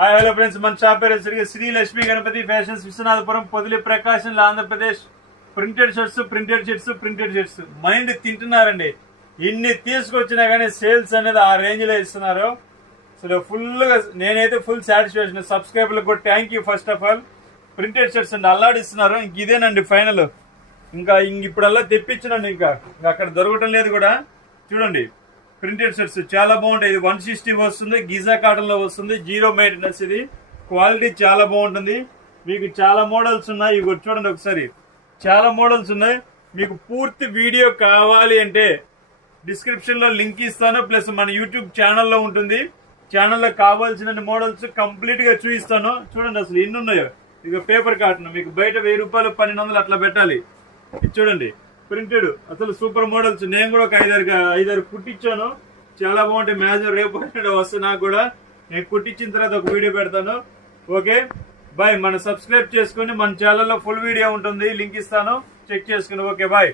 Hi hello friends, మన shop పేరు Sri Lakshmi Ganapathi fashions, Vishwanathapuram, Podili, Prakasam, Andhra Pradesh. Printed shirts mind తింటున్నారండి. ఇన్ని తీసుకొచ్చినా కానీ సేల్స్ అనేది ఆ రేంజ్ లో ఇస్తున్నారు. అసలు ఫుల్ గా నేనైతే ఫుల్ సాటిస్ఫాక్షన్. సబ్స్క్రైబర్లకు కూడా thank you. First of all printed shirts అండి, అల్లాడిస్తున్నారు. ఇంక ఇదేనండి ఫైనల్. ఇంకా ఇప్పుడల్లా తెప్పించనండి, ఇంకా అక్కడ దొరకటం లేదు కూడా. చూడండి, ప్రింటెడ్ షర్ట్స్ చాలా బాగుంటాయి. ఇది 160 వస్తుంది, గిజా కాటన్ లో వస్తుంది, జీరో మెయింటెనెన్స్. ఇది క్వాలిటీ చాలా బాగుంటుంది. మీకు చాలా మోడల్స్ ఉన్నాయి, ఇవి చూడండి ఒకసారి. చాలా మోడల్స్ ఉన్నాయి. మీకు పూర్తి వీడియో కావాలి అంటే డిస్క్రిప్షన్ లో లింక్ ఇస్తాను, ప్లస్ మన యూట్యూబ్ ఛానల్లో ఉంటుంది. ఛానల్లో కావాల్సిన మోడల్స్ కంప్లీట్ గా చూపిస్తాను. చూడండి అసలు ఎన్ని ఉన్నాయో. ఇక పేపర్ కాటన్ మీకు బయట 1000 రూపాయలు 1200 అట్లా పెట్టాలి. ఇది చూడండి ప్రింటెడ్, అసలు సూపర్ మోడల్స్. నేను కూడా ఒక 5-6 కుట్టించాను, చాలా బాగుంటాయి. మ్యాక్సిమం రేపు వస్తే నాకు కూడా నేను కుట్టించిన తర్వాత ఒక వీడియో పెడతాను. Okay bye. మన సబ్స్క్రైబ్ చేసుకుని మన ఛానల్లో ఫుల్ వీడియో ఉంటుంది, లింక్ ఇస్తాను, చెక్ చేసుకుని. Okay bye.